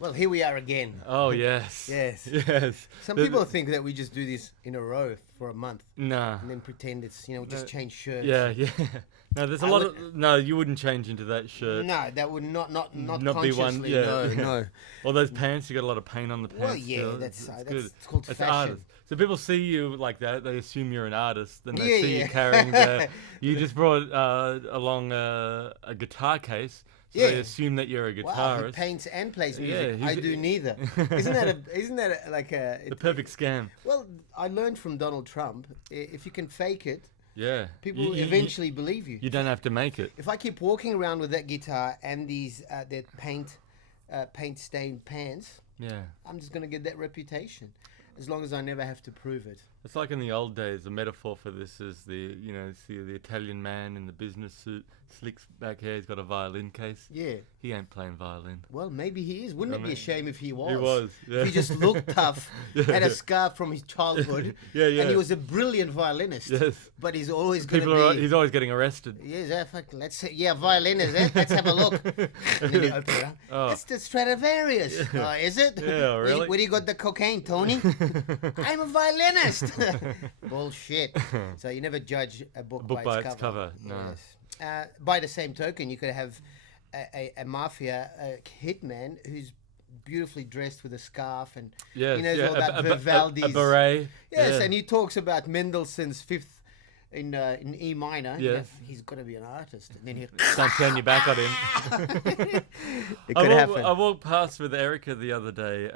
Well, here we are again. Oh, yes. Yes. Yes. Some people think that we just do this in a row for a month Nah. and then pretend it's, we just change shirts. Yeah. No, there's a lot of... No, you wouldn't change into that shirt. No, that would not Be one. consciously. Yeah. No. Or those pants, you got a lot of paint on the pants. Well, yeah, still. that's good. it's called It's fashion. artist. So people see you like that, they assume you're an artist, then they Yeah, see yeah. you carrying the... You just brought along a guitar case, so Yeah. they assume that you're a Wow, guitarist. he paints and plays Yeah, music. he's I do neither. Isn't that like a... The perfect scam. Well, I learned from Donald Trump, if you can fake it, Yeah. people eventually believe you. You don't have to make it. If I keep walking around with that guitar and these that paint stained pants, Yeah. I'm just gonna get that reputation, as long as I never have to prove it. It's like in the old days, the metaphor for this is the Italian man in the business suit, slicks back hair, he's got a violin case. Yeah. He ain't playing violin. Well, maybe he is. Wouldn't it be a shame if he was? He was, yeah. If he just looked tough, had a scar from his childhood, Yeah. and he was a brilliant violinist. Yes. But he's always going to be... He's always getting arrested. Yes, let's say, violinist. Let's have a look. And then you open it up. Oh. That's the Stradivarius. Is it? Yeah, really? Where do you got the cocaine, Tony? I'm a violinist. Bullshit. So you never judge a book by its cover. No. Yes. By the same token, you could have a mafia hitman who's beautifully dressed with a scarf and he knows all about Vivaldi's... A beret. Yes, yeah. and he talks about Mendelssohn's Fifth in E minor. Yes. He's got to be an artist. And then he... Don't turn your back on him. It could happen. I walked past with Erica the other day.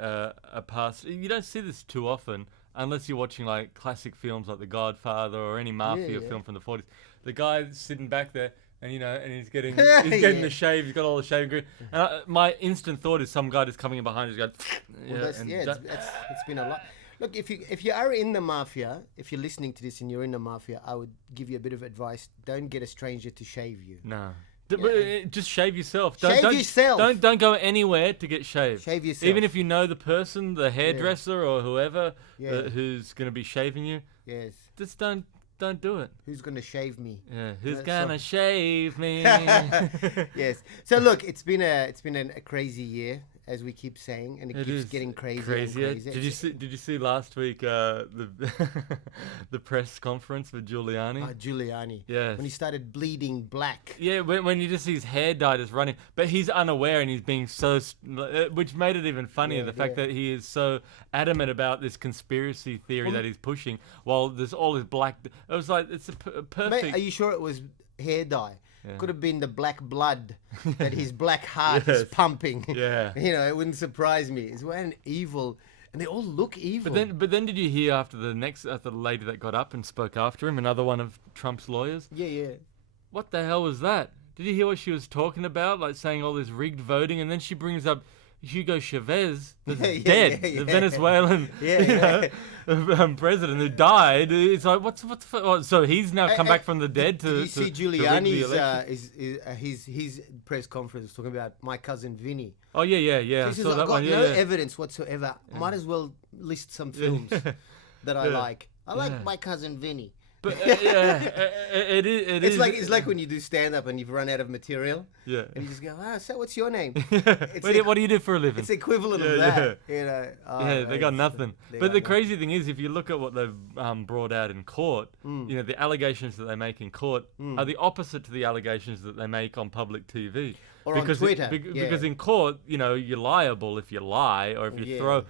You don't see this too often unless you're watching like classic films like The Godfather or any mafia film from the 40s. The guy sitting back there, and he's getting the shave. He's got all the shaving cream. And my instant thought is some guy just coming in behind us going. It's been a lot. Look, if you are in the mafia, if you're listening to this and you're in the mafia, I would give you a bit of advice. Don't get a stranger to shave you. No. Just shave yourself. Yourself. Don't go anywhere to get shaved. Shave yourself. Even if you know the person, the hairdresser or whoever Yeah. who's going to be shaving you. Yes. Just don't do it. Who's going to shave me? Yeah. Who's gonna shave me? Yes. So look, it's been a crazy year, as we keep saying, and it keeps is getting crazier. crazier. And crazier. Did you see last week the the press conference with Giuliani? Giuliani. Yes. When he started bleeding black. Yeah, when you just see his hair dye just running, but he's unaware and he's being so, which made it even funnier. The fact that he is so adamant about this conspiracy theory that he's pushing, while there's all this black. It was like it's a perfect. Mate, are you sure it was hair dye? Yeah. Could have been the black blood that his black heart is pumping. Yeah. It wouldn't surprise me. It's an evil, and they all look evil. But then did you hear after the lady that got up and spoke after him, another one of Trump's lawyers? Yeah. What the hell was that? Did you hear what she was talking about? Like saying all this rigged voting, and then she brings up Hugo Chavez, that's dead, the Venezuelan president who died. It's like, so he's now come back from the dead to. Did you see Giuliani's his press conference talking about my cousin Vinny? Oh yeah. So he says, I've got no evidence whatsoever. Might as well list some films that I like. I like my cousin Vinny. But it is. It's like when you do stand up and you've run out of material. Yeah. And you just go, so what's your name? What do you do for a living? It's equivalent of that. They got nothing. But the crazy thing is, if you look at what they've brought out in court, the allegations that they make in court are the opposite to the allegations that they make on public TV. Or on Twitter. Because in court, you're liable if you lie or if you throw,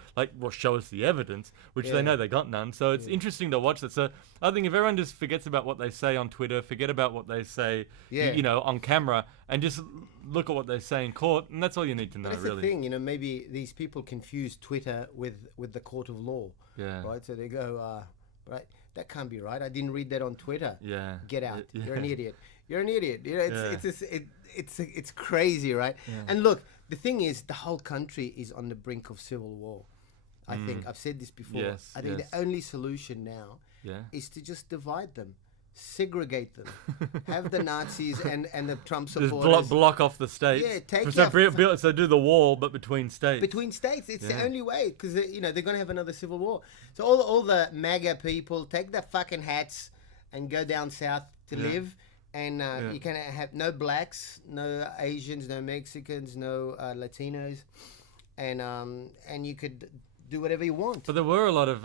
show us the evidence, which they know they got none. So it's interesting to watch that. So I think if everyone just forgets about what they say on Twitter, forget about what they say, on camera, and just look at what they say in court, and that's all you need to know, that's really. The thing, maybe these people confuse Twitter with the court of law. Yeah. Right? So they go, right, that can't be right. I didn't read that on Twitter. Yeah. Get out. Yeah. You're an idiot. You're an idiot. It's crazy, right? Yeah. And look, the thing is, the whole country is on the brink of civil war. I think I've said this before. Yes, I think the only solution now is to just divide them, segregate them, have the Nazis and the Trump supporters just block off the states. Yeah, so do the wall, but between states. Between states, it's the only way, because they're going to have another civil war. So all the MAGA people take their fucking hats and go down south to live. And you can have no blacks, no Asians, no Mexicans, no Latinos. and you could do whatever you want. But there were a lot of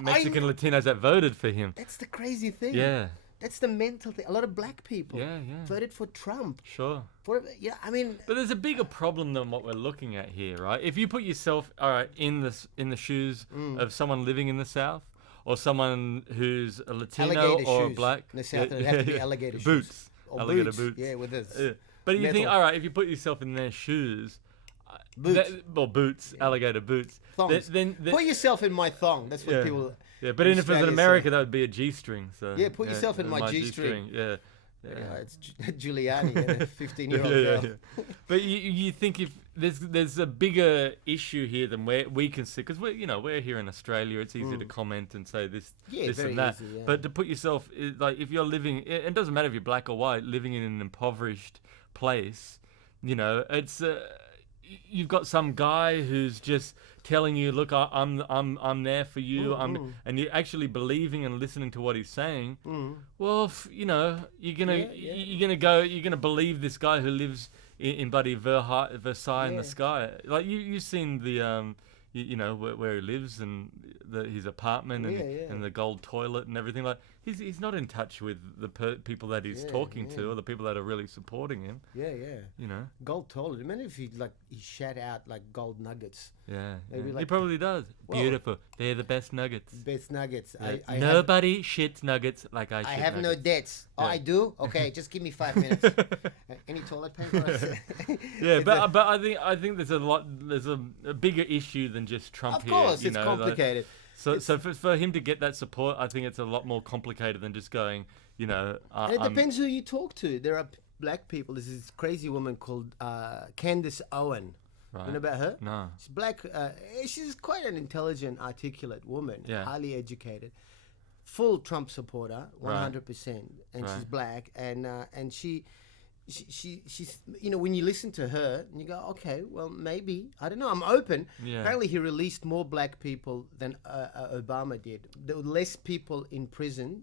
Mexican Latinos that voted for him. That's the crazy thing. Yeah. That's the mental thing. A lot of black people voted for Trump. Sure. I mean. But there's a bigger problem than what we're looking at here, right? If you put yourself, all right, in the shoes of someone living in the South, or someone who's a Latino alligator or shoes. black, In the South, it'd have to be alligator boots, shoes. Or alligator boots. Yeah, with this. But you think, metal. all right, if you put yourself in their shoes, boots, alligator boots. Thongs. Then put yourself in my thong. That's what people. Yeah, but if it was in America, that would be a G-string. So yeah, put yourself in my G-string. Yeah. It's Giuliani, a 15-year-old girl. But you think if there's a bigger issue here than we can see, because we're here in Australia, it's easy to comment and say this and that. Easy, yeah. But to put yourself, like, if you're living, it doesn't matter if you're black or white, living in an impoverished place, it's you've got some guy who's just telling you, look, I'm there for you, and you're actually believing and listening to what he's saying. Well, you're gonna believe this guy who lives in bloody Versailles in the sky. Like you've seen the where he lives and his apartment and the gold toilet and everything. Like he's not in touch with the people that he's talking to or the people that are really supporting him. Gold toilet. Imagine if he shat out like gold nuggets. He probably does. Well, beautiful. They're the best nuggets. Best nuggets. I Nobody shits nuggets like I shit. I have nuggets. No debts. Oh, I do. Okay, just give me 5 minutes. Any toilet paper? but I think there's a bigger issue than just Trump here. Of course, it's complicated. So for him to get that support, I think it's a lot more complicated than just going, and it depends who you talk to. There are black people. There's this crazy woman called Candace Owen. Right. You know about her? No. She's black. She's quite an intelligent, articulate woman. Yeah. Highly educated. Full Trump supporter, 100%. And she's black. And she's when you listen to her and you go, okay, well, maybe, I don't know, I'm open. Apparently he released more black people than Obama did. There were less people in prison,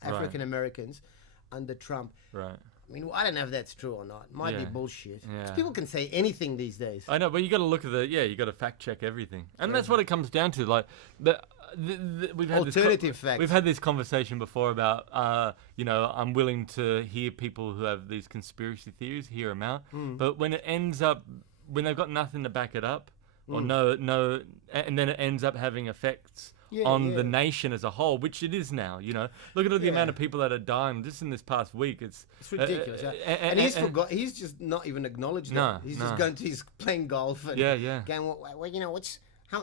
African Americans, under Trump. Right. I mean, I don't know if that's true or not. It might be bullshit. Yeah. People can say anything these days. I know, but you got to look at you got to fact check everything. And that's what it comes down to. Like, we've had alternative facts. We've had this conversation before about, I'm willing to hear people who have these conspiracy theories, hear them out. But when it ends up, when they've got nothing to back it up, or no, and then it ends up having effects on the nation as a whole, which it is now. Look at the amount of people that are dying just in this past week. It's ridiculous. And he's just not even acknowledged it. He's just going to, he's playing golf and going, well,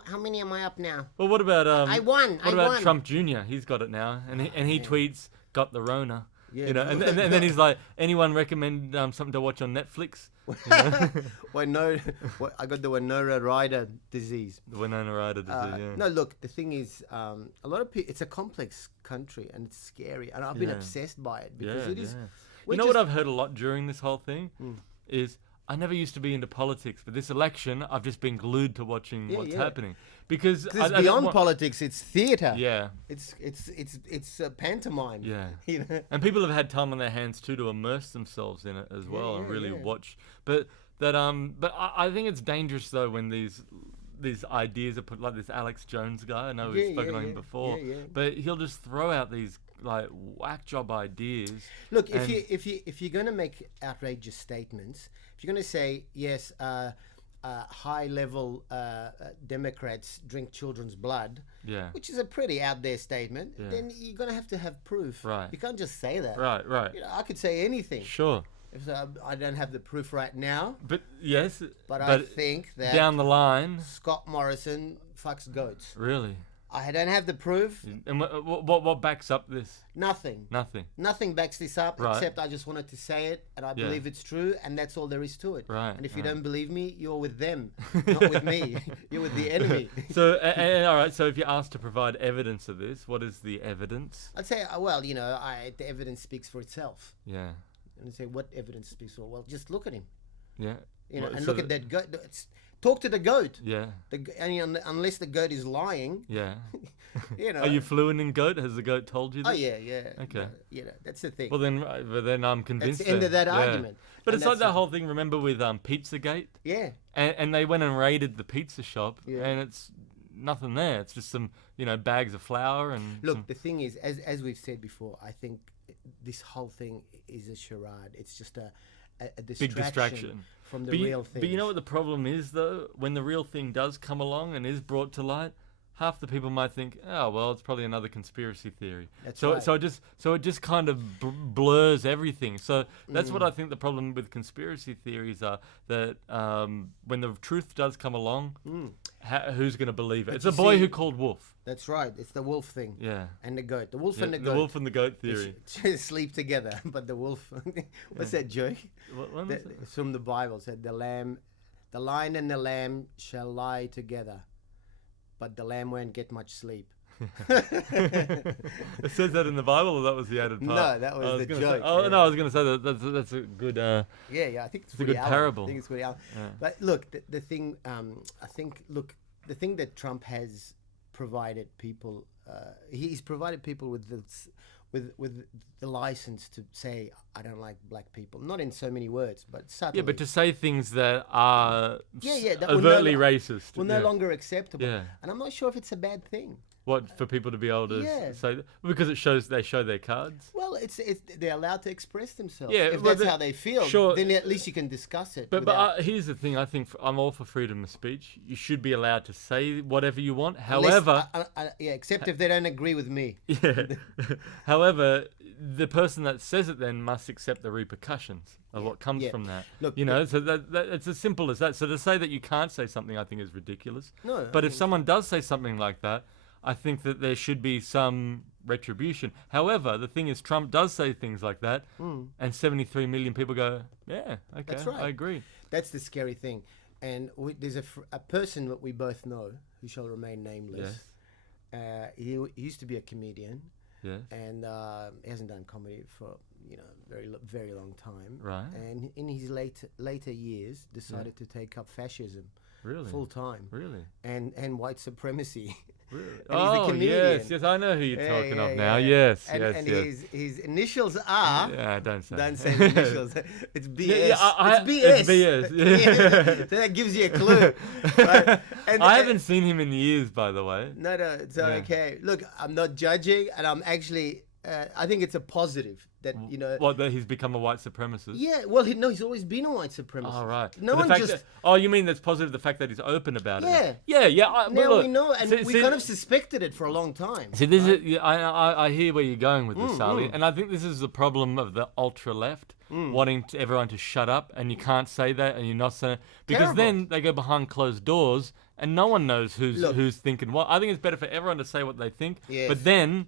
how many am I up now? Well, what about I won. What about Trump Jr.? He's got it now, and he tweets, "Got the Rona." Yeah, and then he's like, anyone recommend something to watch on Netflix? I got the Winona Ryder disease. The Winona Ryder disease, No, look, the thing is, a lot of people, it's a complex country and it's scary. And I've been obsessed by it because it is. You know what I've heard a lot during this whole thing is, I never used to be into politics, but this election, I've just been glued to watching what's happening. Because it's beyond politics, it's theatre. Yeah. It's a pantomime. Yeah. And people have had time on their hands too to immerse themselves in it as well and really watch. But I think it's dangerous though when these ideas are put, like this Alex Jones guy. I know we've spoken on him before, but he'll just throw out these like whack job ideas. Look, if you're going to make outrageous statements, if you're going to say yes, high level Democrats drink children's blood, which is a pretty out there statement, then you're going to have proof. Right. You can't just say that. Right. I could say anything. Sure. If I don't have the proof right now. But yes. But I think that down the line, Scott Morrison fucks goats. Really? I don't have the proof. And what backs up this? Nothing. Nothing backs this up, except I just wanted to say it, and I believe it's true, and that's all there is to it. Right. And if you don't believe me, you're with them, not with me. You're with the enemy. So, all right. So, if you're asked to provide evidence of this, what is the evidence? I'd say, the evidence speaks for itself. Yeah. And say, what evidence speaks for? Well, just look at him. Yeah. And look at that goat. Talk to the goat. Yeah. Unless the goat is lying. Yeah. You know. Are you fluent in goat? Has the goat told you this? Oh yeah. Okay. That's the thing. Well then I'm convinced. That's the end of that argument. But it's like that whole thing. Remember with Pizzagate? Yeah. And they went and raided the pizza shop, Yeah. and it's nothing there. It's just some bags of flour and. Look, the thing is, as we've said before, I think this whole thing is a charade. It's just a big distraction from the real thing. But you know what the problem is, though? When the real thing does come along and is brought to light, half the people might think, oh, well, it's probably another conspiracy theory. Right. So it just kind of blurs everything. So that's what I think the problem with conspiracy theories are, that when the truth does come along, who's going to believe it? It's a boy who called wolf. That's right. It's the wolf thing. Yeah. And the goat. The wolf and the goat. The wolf and the goat theory. They sleep together, but the wolf... What's that joke? What was it? It's from the Bible. It said, the lion and the lamb shall lie together, but the lamb won't get much sleep. It says that in the Bible, or that was the added part? No, that was the joke. No, I was going to say that's a good. I think it's a good parable. I think it's Woody Allen. Yeah. But look, the thing. The thing that Trump has provided people, he's provided people with the license to say, I don't like black people. Not in so many words, but subtly. Yeah, but to say things that are that overtly racist. Well, no longer acceptable. Yeah. And I'm not sure if it's a bad thing. What, for people to be able to say that? Because they show their cards? Well, it's they're allowed to express themselves. Yeah, if that's how they feel, then at least you can discuss it. But here's the thing. I think I'm all for freedom of speech. You should be allowed to say whatever you want. However... except if they don't agree with me. Yeah. However, the person that says it then must accept the repercussions of what comes from that. Look, so that it's as simple as that. So to say that you can't say something, I think, is ridiculous. No. But if someone does say something like that, I think that there should be some retribution. However, the thing is, Trump does say things like that, and 73 million people go, yeah, okay, that's right. I agree. That's the scary thing. And there's a person that we both know, who shall remain nameless. Yes. He used to be a comedian. Yes. And he hasn't done comedy for very long time. Right. And in his later years, decided to take up fascism. Really? Full time. Really? And white supremacy. Really? And he's a comedian. Yes, I know who you're talking of now. Yes, and yes. His initials are... Yeah, don't say the initials. It's BS. It's BS. It's BS. Yeah. So that gives you a clue. Right? I haven't seen him in years, by the way. No, it's okay. Look, I'm not judging, and I'm actually... I think it's a positive that, that he's become a white supremacist? Yeah, well, he's always been a white supremacist. Oh, right. No one just... you mean that's positive, the fact that he's open about it? Yeah. Now we know, and we kind of suspected it for a long time. See, this is... I hear where you're going with this, Saleh, and I think this is the problem of the ultra-left, wanting everyone to shut up, and you can't say that, and you're not saying... Because then they go behind closed doors, and no one knows who's thinking what. I think it's better for everyone to say what they think, but then...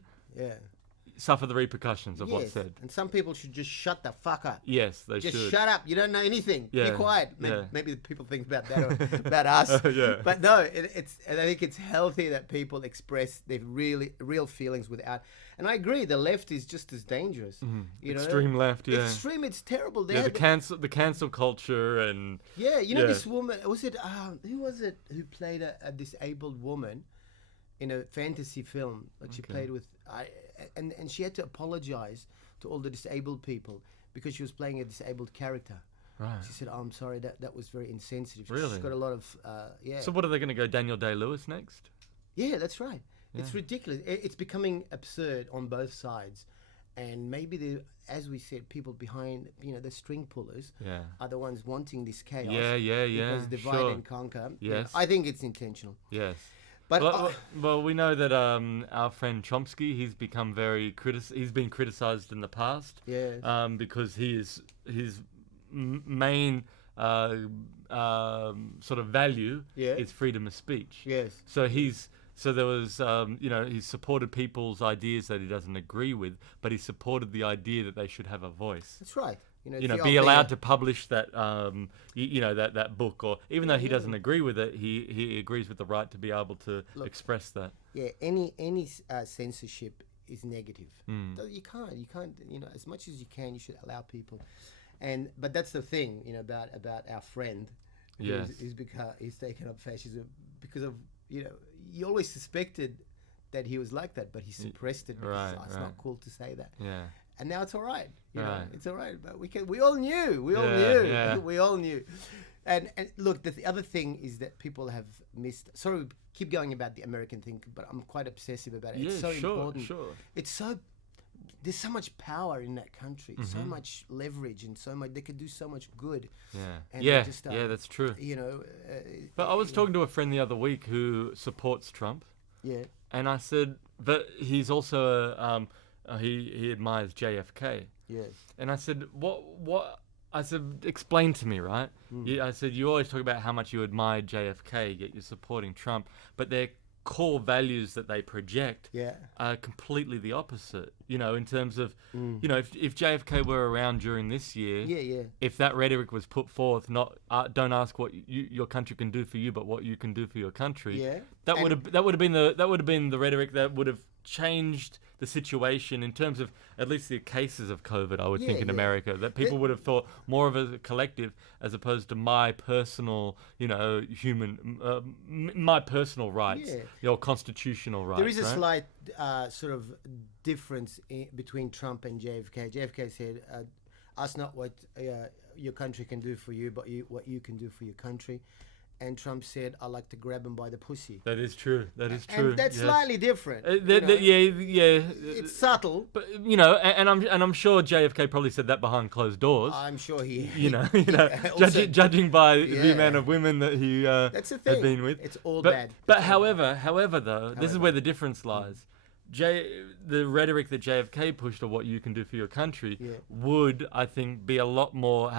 suffer the repercussions of what's said. And some people should just shut the fuck up. Yes, they should. Just shut up. You don't know anything. Yeah. Be quiet. Maybe people think about that about us. But no, I think it's healthy that people express their real feelings without. And I agree, the left is just as dangerous. Extreme left, Extreme, it's terrible. The cancel culture and... Yeah, this woman, was it, who was it who played a disabled woman in a fantasy film that she played with... And she had to apologize to all the disabled people because she was playing a disabled character. Right. She said, I'm sorry, that was very insensitive. Really? She's got a lot of, So what, are they going to go Daniel Day-Lewis next? Yeah, that's right. Yeah. It's ridiculous. It's becoming absurd on both sides. And maybe, as we said, people behind, the string pullers are the ones wanting this chaos. Yeah. Because divide and conquer. Yes. I think it's intentional. Yes. But well, we know that our friend Chomsky, he's become he's been criticized in the past. Yes. Because his main sort of value is freedom of speech. Yes. So there was, he's supported people's ideas that he doesn't agree with, but he supported the idea that they should have a voice. That's right. Be allowed to publish that, that book, or even though he doesn't agree with it, he agrees with the right to be able to express that. Yeah, any censorship is negative. Mm. You can't, as much as you can, you should allow people. But that's the thing, about our friend. Yes. He's taken up fascism because of, you always suspected that he was like that, but he suppressed it because it's not cool to say that. Yeah. And now it's all right. It's all right. But we all knew. And look, the other thing is that people have missed. Sorry, we keep going about the American thing, but I'm quite obsessive about it. Yeah, it's so important. Sure. There's so much power in that country, so much leverage, and so much they could do so much good. Yeah. And That's true. But I was talking to a friend the other week who supports Trump. Yeah. And I said, but he's also he admires JFK. Yes. And I said, what? I said, explain to me, right? I said, you always talk about how much you admire JFK, yet you're supporting Trump, but their core values that they project are completely the opposite. In terms of, if JFK were around during this year, if that rhetoric was put forth, not don't ask what your country can do for you, but what you can do for your country. That would have been the rhetoric that would have changed the situation in terms of at least the cases of COVID, I would think, in America, that people would have thought more of a collective as opposed to my personal, my personal rights, your constitutional rights. There is a slight sort of difference between Trump and JFK. JFK said, ask not what your country can do for you, but what you can do for your country. And Trump said, I like to grab him by the pussy. That is true. And that's slightly different. It's subtle. But I'm sure JFK probably said that behind closed doors. I'm sure he. Judging by the amount of women that he that's the thing. had been with. It's all bad. But however, though, this is where the difference lies. The rhetoric that JFK pushed, or what you can do for your country, would, I think, have a lot more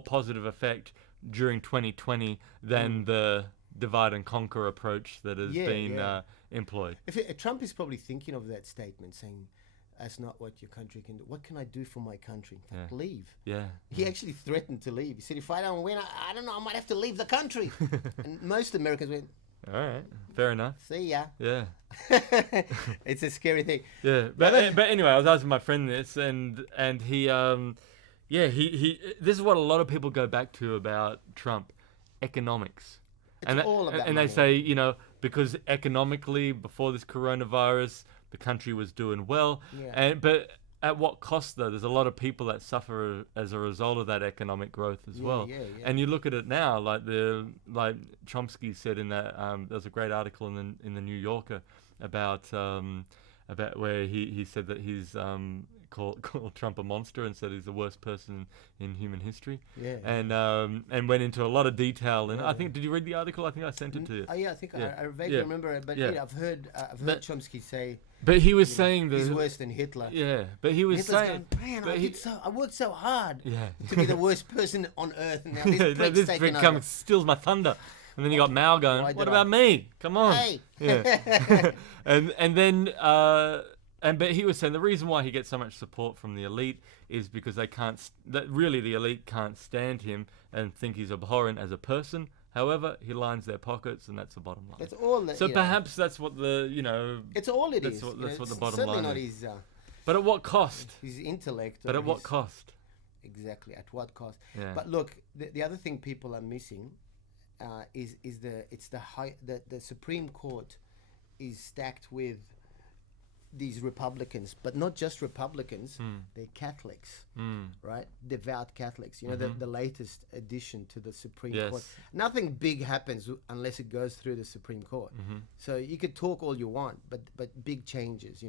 positive effect during 2020 than the divide and conquer approach that has been employed. Trump is probably thinking of that statement, saying, that's not what your country can do. What can I do for my country? Leave. Yeah. He actually threatened to leave. He said, if I don't win, I don't know, I might have to leave the country. And most Americans went, all right, fair enough. See ya. Yeah. It's a scary thing. Yeah, but anyway, I was asking my friend this, and he this is what a lot of people go back to about Trump, economics. It's all about and money. they say, because economically before this coronavirus, the country was doing well, but at what cost, though? There's a lot of people that suffer as a result of that economic growth as well. And you look at it now, like Chomsky said in that, there's a great article in the New Yorker about where he said that he's called Trump a monster and said he's the worst person in human history. And went into a lot of detail. And I think, did you read the article? I think I sent it to you. I think I vaguely remember it. But I've heard Chomsky say. But he was saying he's worse than Hitler. Yeah, but he was Hitler's saying, going, man, I worked so hard to be the worst person on earth, and now this prick steals my thunder. And then you got Mao going, what about me? Come on. Hey. Yeah. and then but he was saying the reason why he gets so much support from the elite is because the elite can't stand him and think he's abhorrent as a person. However, he lines their pockets, and that's the bottom line. That's all. So perhaps that's what it's all it is. That's what the bottom certainly line not is. His, but at what cost? His intellect. But at what cost? Exactly. At what cost? Yeah. But look, the other thing people are missing is the Supreme Court is stacked with these Republicans, but not just Republicans, they're Catholics, right? Devout Catholics. The latest addition to the Supreme Court. Nothing big happens unless it goes through the Supreme Court. So you could talk all you want, but big changes,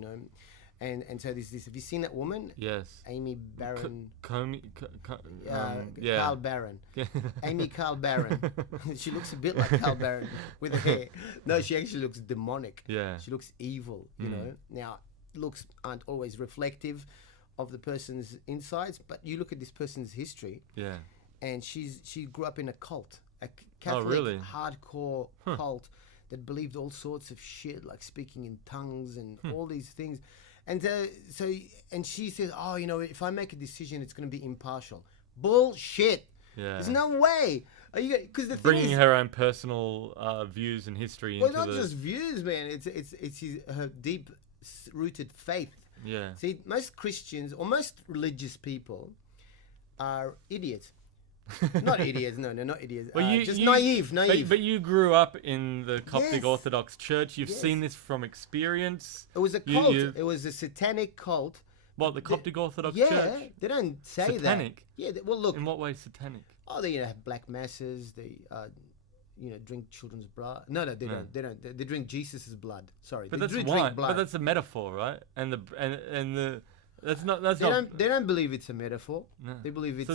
And so there's this. Have you seen that woman? Yes. Amy Barron. Carl Barron. Amy Carl Barron. She looks a bit like Carl Barron with her hair. No, she actually looks demonic. Yeah. She looks evil, Now, looks aren't always reflective of the person's insides, but you look at this person's history. Yeah. And she grew up in a cult, a Catholic hardcore cult that believed all sorts of shit, like speaking in tongues and all these things. And and she says, if I make a decision, it's going to be impartial. Bullshit. Yeah. There's no way. Because the bringing thing is, her own personal views and history into not just views, man. It's her deep-rooted faith. Yeah. See, most Christians or most religious people are idiots. Not idiots. No, not idiots. Well, just naive. But you grew up in the Coptic Orthodox Church. You've seen this from experience. It was a cult. It was a satanic cult. What, the Coptic Orthodox Church? Yeah, they don't say satanic? that. Yeah, well, look. In what way satanic? Oh, they have black masses. They, drink children's blood. No, they don't. They don't. They drink Jesus's blood. Sorry, but they that's wine. But that's a metaphor, right? And the that's not. They don't believe it's a metaphor. No. They believe it's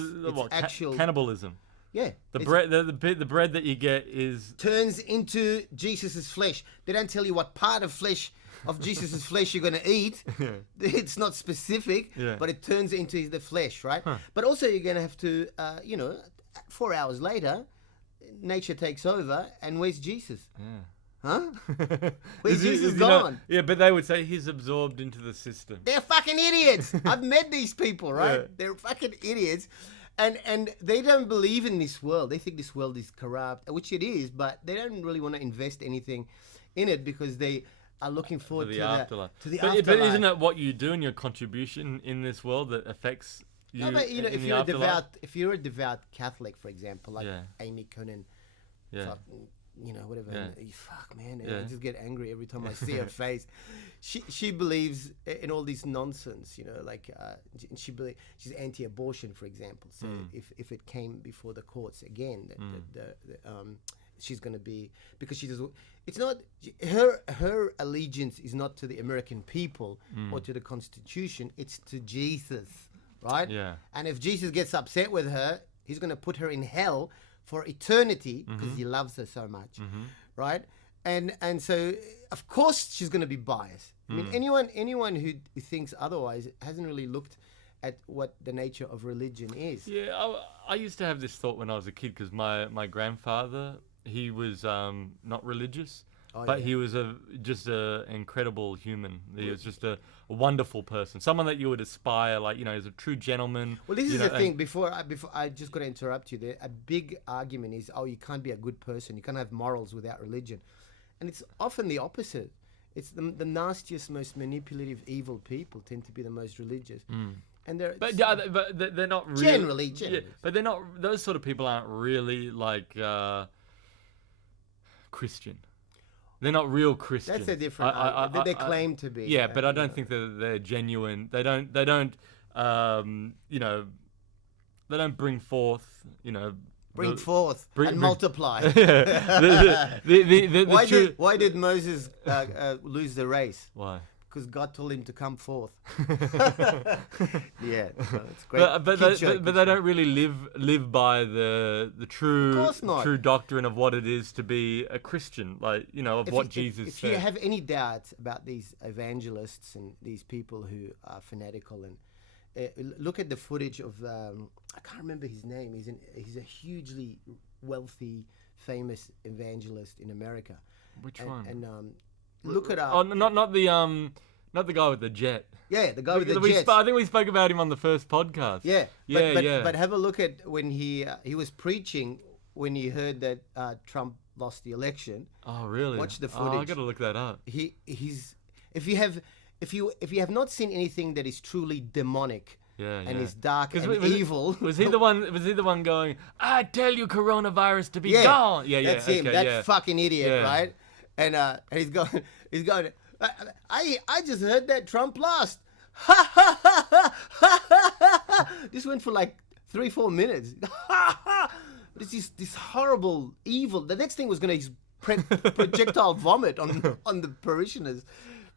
actual cannibalism. Yeah, the bread that you get turns into Jesus's flesh. They don't tell you what part of Jesus's flesh you're going to eat. Yeah. It's not specific, but it turns into the flesh, right? Huh. But also you're going to have to, 4 hours later, nature takes over, and where's Jesus? Yeah. Huh? Where's Jesus gone? But they would say he's absorbed into the system. They're fucking idiots. I've met these people, right? Yeah. They're fucking idiots. And they don't believe in this world. They think this world is corrupt, which it is, but they don't really want to invest anything in it because they are looking forward to the afterlife. But isn't that what you do in your contribution in this world that affects you? No, but if you're a devout Catholic, for example, like Amy Coonan, whatever. Yeah. Fuck, man, I just get angry every time I see her face. She believes in all this nonsense, she believes she's anti-abortion, for example. So if it came before the courts again, she's going to be, because she does. It's not her allegiance is not to the American people or to the Constitution. It's to Jesus, right? Yeah. And if Jesus gets upset with her, he's going to put her in hell for eternity because he loves her so much, right? And so of course she's going to be biased. I mean, anyone who thinks otherwise hasn't really looked at what the nature of religion is. Yeah, I used to have this thought when I was a kid because my grandfather, he was not religious, but he was just an incredible human. He was just a wonderful person, someone that you would aspire, as a true gentleman. Well, this is the thing. Before I just got to interrupt you there. A big argument is, you can't be a good person. You can't have morals without religion, and it's often the opposite. It's the nastiest, most manipulative, evil people tend to be the most religious. And but they're not really, generally. Yeah, but they're not. Those sort of people aren't really Christian. They're not real Christian. That's a different. They claim to be. Yeah, but I don't think that they're genuine. They don't. They don't bring forth. Bring forth and multiply. Why did Moses lose the race? Why? Because God told him to come forth. Yeah, it's great. But they don't really live by the true doctrine of what it is to be a Christian, of what Jesus said. If you have any doubts about these evangelists and these people who are fanatical, and look at the footage of I can't remember his name. He's a hugely wealthy, famous evangelist in America. Which one? And look it up. Oh, not the guy with the jet. Yeah, the guy with the jet. I think we spoke about him on the first podcast. Yeah. But have a look at when he was preaching when he heard that Trump lost the election. Oh, really? Watch the footage. I got to look that up. If you have not seen anything that is truly demonic. And is dark and evil. Was he the one going, "I tell you, coronavirus to be gone"? Yeah, that's him. That fucking idiot, right? And he's going. I just heard that Trump lost. This went for 3-4 minutes. This horrible evil. The next thing was going to projectile vomit on the parishioners.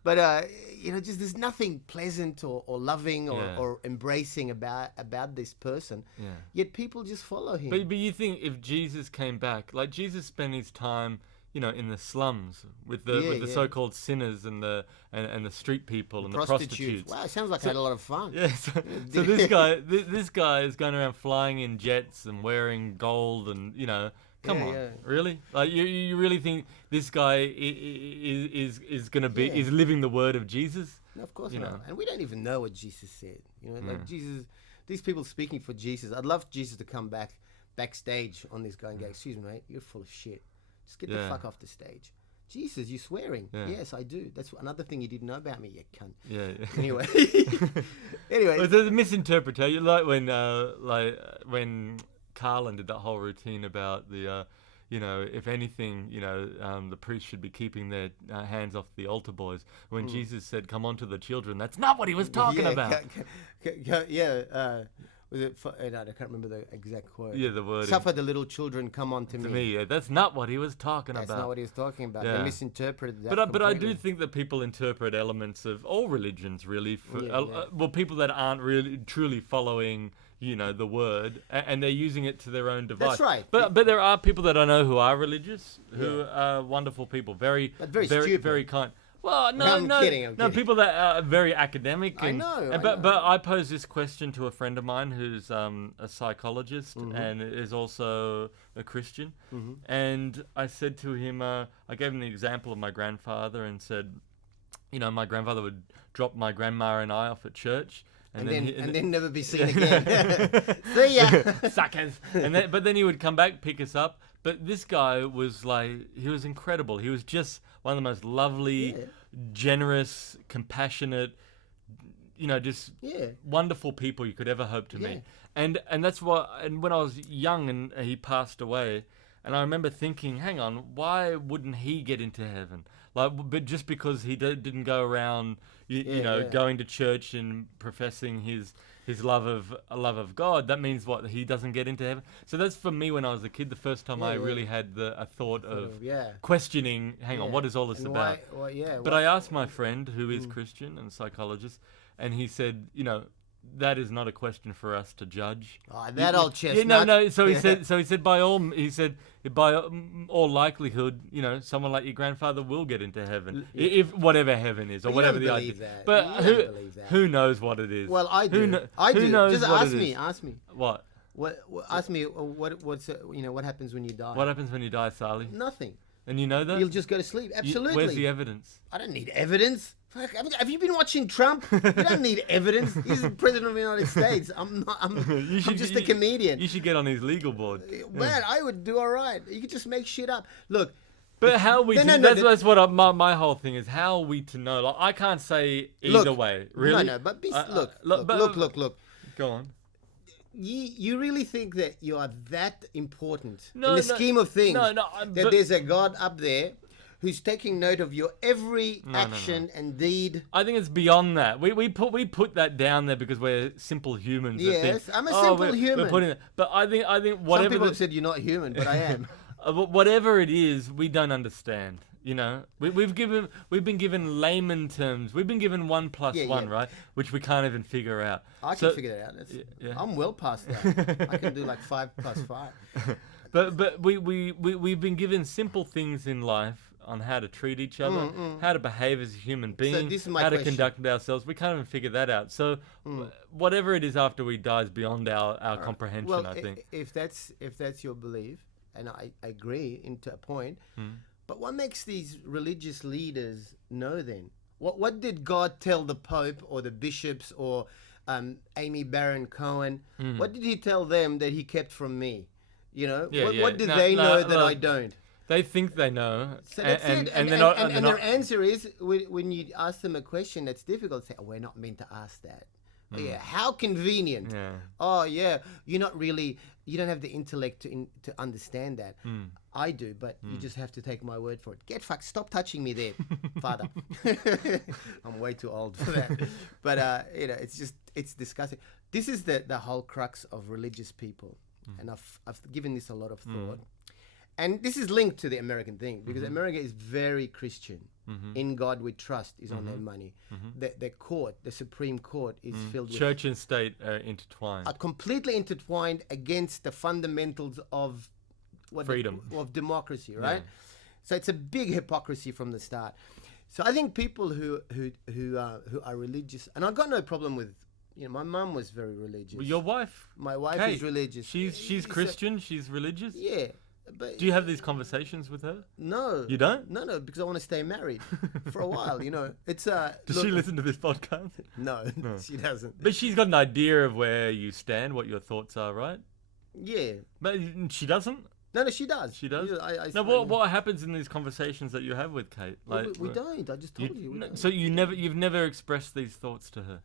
But just there's nothing pleasant or loving or embracing about this person. Yeah. Yet people just follow him. But you think if Jesus came back, Jesus spent his time, in the slums with the so-called sinners and the street people and the prostitutes. Wow, it sounds like I had a lot of fun. Yeah. So this guy is going around flying in jets and wearing gold and Come on, really? You really think this guy is going to be is living the word of Jesus? No, of course not. And we don't even know what Jesus said. Jesus, these people speaking for Jesus. I'd love Jesus to come backstage on this guy and go, "Excuse me, mate, you're full of shit. Just get the fuck off the stage." Jesus, you're swearing. Yeah. Yes, I do. That's another thing you didn't know about me, you cunt. Yeah. Anyway. Well, there's a misinterpretation, when Carlin did that whole routine about the, if anything, the priests should be keeping their hands off the altar boys. When Jesus said, "Come on to the children," that's not what he was talking about. Was it? I can't remember the exact quote. Yeah, the word. Suffer the little children, come on to me. Yeah, that's not what he was talking about. That's not what he was talking about. Yeah. They misinterpreted that. But I do think that people interpret elements of all religions really well, people that aren't really truly following the word, and they're using it to their own device. That's right. But there are people that I know who are religious, who are wonderful people, very stupid. very kind. Well, no, I'm kidding. people that are very academic. I know. But I posed this question to a friend of mine who's a psychologist and is also a Christian. And I said to him, I gave him the example of my grandfather and said, my grandfather would drop my grandma and I off at church. And then never be seen again. See ya, suckers. But then he would come back, pick us up. But this guy was he was incredible. He was just one of the most lovely, generous, compassionate, just wonderful people you could ever hope to meet. And that's what. And when I was young and he passed away, and I remember thinking, hang on, why wouldn't he get into heaven? But just because he didn't go around, going to church and professing his love of God, that means what, he doesn't get into heaven. So that's for me when I was a kid, the first time I really had a thought of questioning. Hang on, what is all this about? But I asked my friend who is Christian and a psychologist, and he said, that is not a question for us to judge. Oh, that old chestnut. No. So he said, by all likelihood, someone like your grandfather will get into heaven, if whatever heaven is, or whatever the idea. But who knows what it is? Well, I do. Who knows? Just ask me. Ask me. What? Ask me. What happens when you die? What happens when you die, Saleh? Nothing. And you know that? You'll just go to sleep. Absolutely. Where's the evidence? I don't need evidence. Fuck, have you been watching Trump? You don't need evidence. He's the president of the United States. I'm just a comedian. You should get on his legal board. Man, I would do all right. You could just make shit up. Look. But how we that's what my whole thing is. How are we to know? I can't say either way. Really? No. But look. Go on. You really think that you are that important in the scheme of things? That there's a God up there who's taking note of your every action and deed. I think it's beyond that. We put that down there because we're simple humans. Yes, I'm a simple human. We're putting it, but I think whatever. Some people have said you're not human, but I am. Whatever it is, we don't understand. We've been given layman terms. We've been given 1 + 1, right? Which we can't even figure out. I can figure it out. I'm well past that. I can do 5 + 5. But we've been given simple things in life on how to treat each other, how to behave as a human being, how to conduct ourselves. We can't even figure that out. So whatever it is after we die is beyond our comprehension, well, I think. If that's your belief, and I agree into a point, but what makes these religious leaders know then? What did God tell the Pope or the bishops or Amy Barron Cohen? What did he tell them that he kept from me? What did they know that I don't? They think they know, so that's it. And their answer is when you ask them a question that's difficult, say, we're not meant to ask that. Yeah, how convenient. Yeah. Oh, yeah, you don't have the intellect to understand that. I do, but you just have to take my word for it. Get fucked. Stop touching me there, father. I'm way too old for that. But, it's disgusting. This is the whole crux of religious people. And I've given this a lot of thought. And this is linked to the American thing, because America is very Christian. In God we trust is on their money. The court, the Supreme Court, is filled with... Church and state are intertwined. Are completely intertwined against the fundamentals of... freedom. Of democracy, right? Yeah. So it's a big hypocrisy from the start. So I think people who are religious... And I've got no problem with... my mum was very religious. Well, your wife? My wife Kate, is religious. She's Christian? She's religious? Yeah. But do you have these conversations with her? No. You don't? No, because I want to stay married for a while, It's Does she listen to this podcast? No, she doesn't. But she's got an idea of where you stand, what your thoughts are, right? Yeah. But she doesn't? No, she does. She does? No, what happens in these conversations that you have with Kate? We don't. I just told you. So you've never expressed these thoughts to her?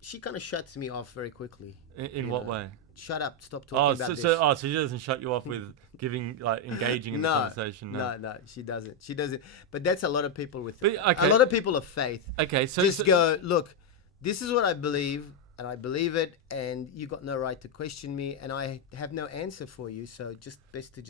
she kind of shuts me off very quickly. In what way? Shut up! Stop talking about this. So she doesn't shut you off with engaging in the conversation. No, she doesn't. She doesn't. But that's a lot of people a lot of people of faith. Okay, so just go, look, this is what I believe, and I believe it, and you got no right to question me, and I have no answer for you. So best to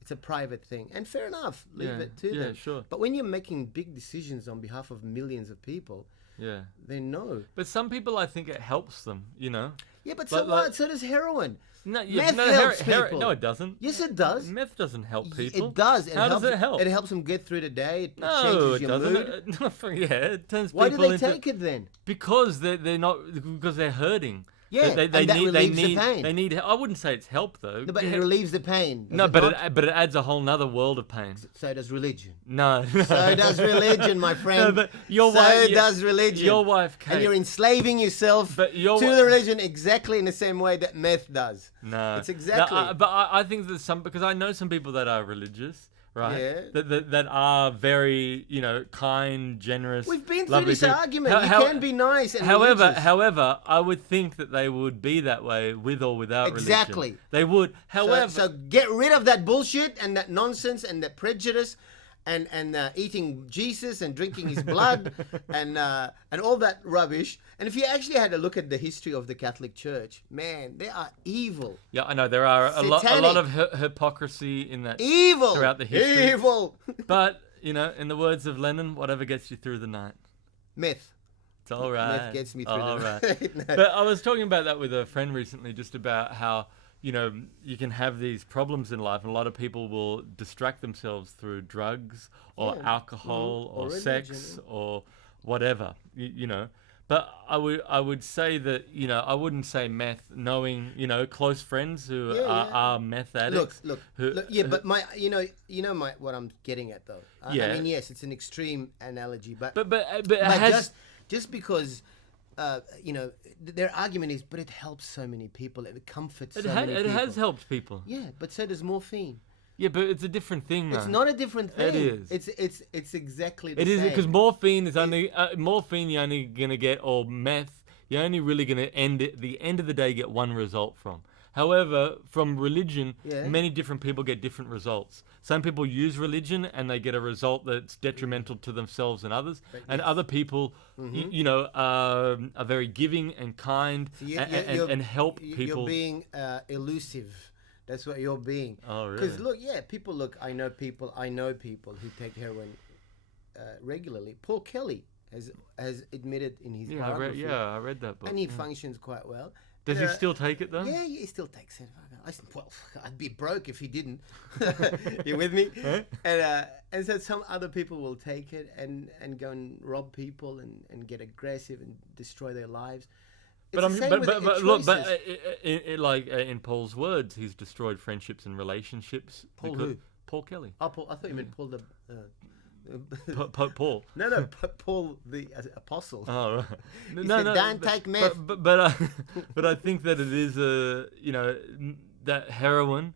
it's a private thing, and fair enough, leave it to them. Yeah, sure. But when you're making big decisions on behalf of millions of people, then no. But some people, I think it helps them, Yeah, but so what? So does heroin. No, meth helps people. No, it doesn't. Yes, it does. Meth doesn't help people. It does. How does it help? It helps them get through the day. It No, changes it your doesn't. mood. It turns Why people do they take it then? Because because they're hurting. Yeah, they and that relieves the pain. They need. I wouldn't say it's help though. No, but it relieves the pain. No, but it adds a whole nother world of pain. So does religion. No. So does religion, my friend. No, but does religion. Your wife, Kate. And you're enslaving yourself to the religion exactly in the same way that meth does. No. It's exactly. No, but I think that because I know some people that are religious. Right. Yeah. That are very, kind, generous. We've been through lovely this people. argument. You can be nice and religious. However, I would think that they would be that way with or without exactly. religion. They would. However, so get rid of that bullshit and that nonsense and that prejudice, and eating Jesus and drinking his blood and all that rubbish. And if you actually had a look at the history of the Catholic Church, man, they are evil. Yeah, I know there are a lot of hypocrisy in that evil throughout the history. Evil. But in the words of Lennon, whatever gets you through the night. Meth. It's all right. Meth gets me through the night. No. But I was talking about that with a friend recently, just about how you can have these problems in life, and a lot of people will distract themselves through drugs or alcohol or sex or whatever, But I would say that, I wouldn't say meth, knowing, close friends who are meth addicts. Look, but what I'm getting at though. I mean, yes, it's an extreme analogy, but just because their argument is, but it helps so many people. It comforts so many people. It has helped people. Yeah, but so does morphine. Yeah, but it's a different thing, though. It's not a different thing. It is. It's exactly the same. It is, because morphine is only morphine. You're only gonna get, or meth. You're only really gonna the end of the day get one result from. However, from religion, many different people get different results. Some people use religion and they get a result that's detrimental to themselves and others. And other people, are very giving and kind and help people. You're being elusive. That's what you're being. Oh, really? Because I know people who take heroin regularly. Paul Kelly has admitted in his biography. I read that book. And he functions quite well. Does he still take it though? Yeah, he still takes it. Well, I'd be broke if he didn't. You with me? Huh? And so some other people will take it and go and rob people and get aggressive and destroy their lives. But in Paul's words, he's destroyed friendships and relationships. Paul Kelly. Oh, Paul. I thought you meant Paul the. Paul. No, Paul the apostle. Oh, right. Don't take meth. But I think that it is that heroin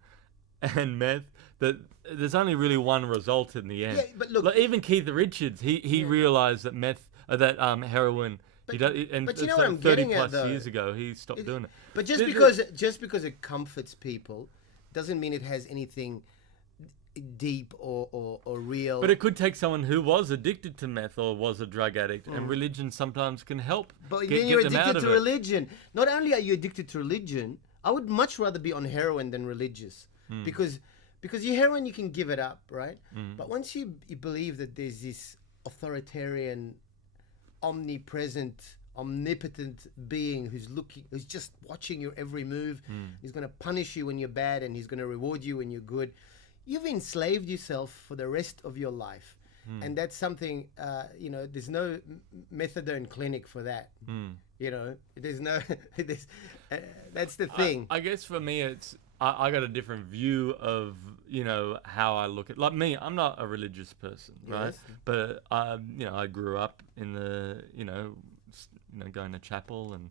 and meth, that there's only really one result in the end. Yeah, but look, like even Keith Richards, he realized that heroin. But you know what I'm getting at, though? 30+ years ago, he stopped doing it. But just because it comforts people, doesn't mean it has anything deep or real. But it could take someone who was addicted to meth or was a drug addict, and religion sometimes can help. But then you're addicted to religion. Not only are you addicted to religion, I would much rather be on heroin than religious, because your heroin you can give it up, right? But once you believe that there's this authoritarian, omnipresent, omnipotent being who's just watching your every move, he's going to punish you when you're bad and he's going to reward you when you're good. You've enslaved yourself for the rest of your life. And that's something, there's no methadone clinic for that. There's no, that's the thing. I guess for me, I got a different view of, how I look at, like me, I'm not a religious person, right? Yes. But, I grew up in the, going to chapel and,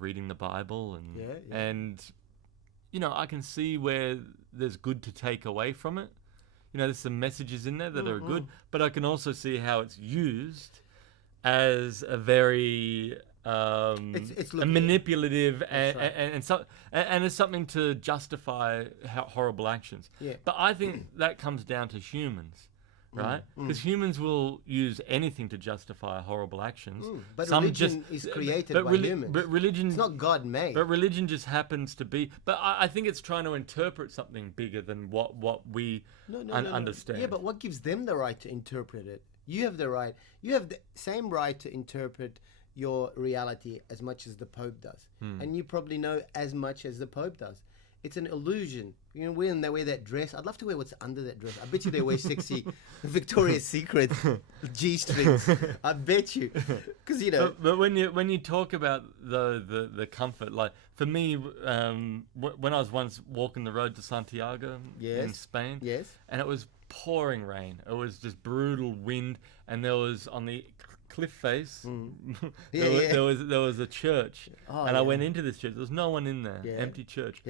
reading the Bible and, I can see where there's good to take away from it. There's some messages in there that are good, but I can also see how it's used as a very and manipulative, and it's something to justify horrible actions. Yeah. But I think that comes down to humans, right? Because humans will use anything to justify horrible actions. But religion is created by humans. But religion, it's not God made. But religion just happens to be. But I think it's trying to interpret something bigger than what we understand. Yeah, but what gives them the right to interpret it? You have the right. You have the same right to interpret your reality as much as the Pope does. And you probably know as much as the Pope does. It's an illusion. You know, when they wear that dress, I'd love to wear what's under that dress. I bet you they wear sexy Victoria's Secret G-strings. I bet you. Because, you know. But when you talk about the comfort, like for me, when I was once walking the road to Santiago in Spain, and it was pouring rain. It was just brutal wind, and there was on the cliff face there was a church, and I went into this church. There was no one in there, empty church.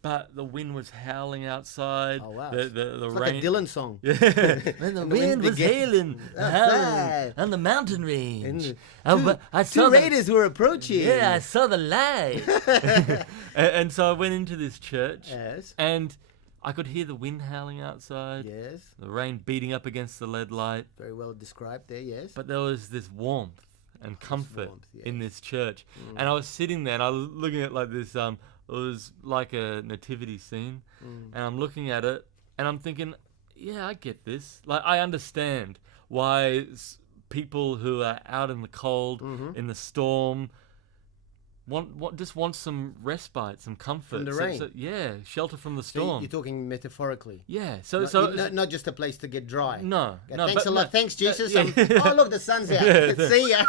But the wind was howling outside. Oh wow! The it's rain. Like a Dylan song. When the wind was howling on the mountain range. Two raiders were approaching. Yeah, I saw the light. and so I went into this church. And I could hear the wind howling outside. The rain beating up against the lead light. Very well described there, But there was this warmth and comfort in this church. And I was sitting there and I was looking at like this, it was like a nativity scene. And I'm looking at it and I'm thinking, yeah, I get this. Like, I understand why people who are out in the cold, in the storm, want some respite, some comfort from the rain. Shelter from the storm. So you're talking metaphorically. Yeah. Not just a place to get dry. No. Thanks a lot. Thanks, Jesus. Oh, look, the sun's out. See ya.